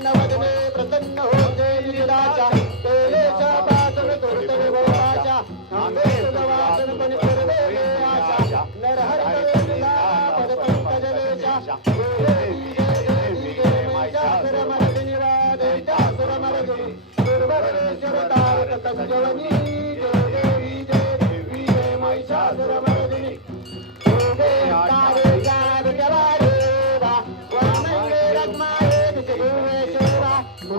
प्रसन्न वदने प्रसन्न होते लीलाच्या. तेलेच्या पातळ तोडतवे भवाच्या नामेल वादन पण करवे आशा नरहर कवेला पद पंकजवेच्या गोरे दिये दिये मैजा सर मरदे निवादे जासर मरदे. दुर्वरेश्वर तारक संजवनी जय देवी जय देवी जय मैजा सर मरदिनी गोरे तारे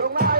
Yeah.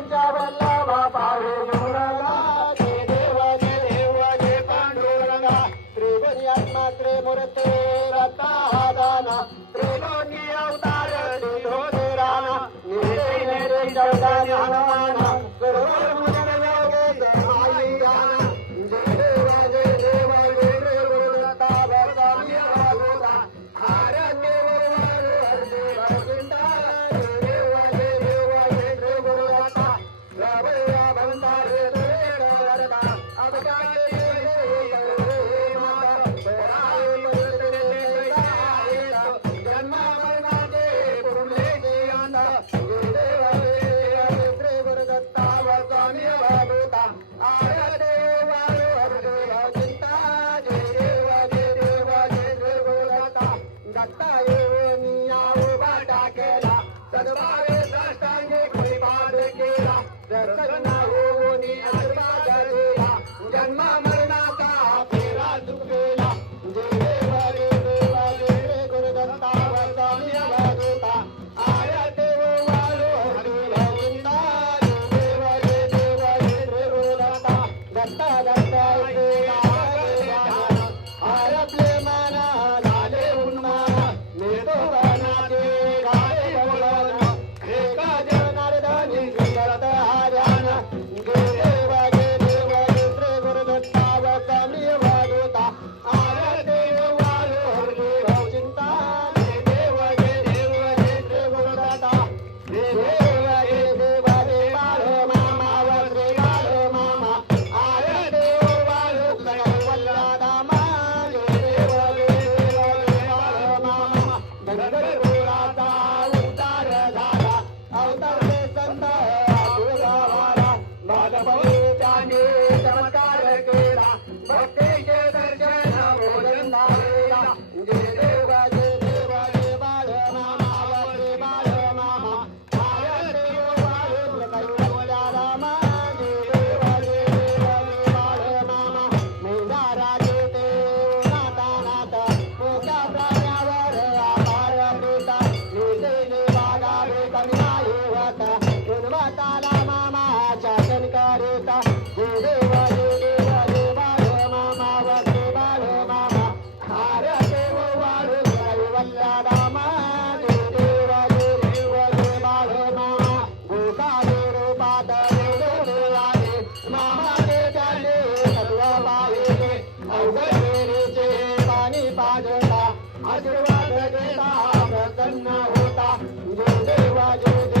జగదాని ಮಾತಾ ಮಾಮಾ ಶಾಸನ ಕಾರೇತಾ Thank you.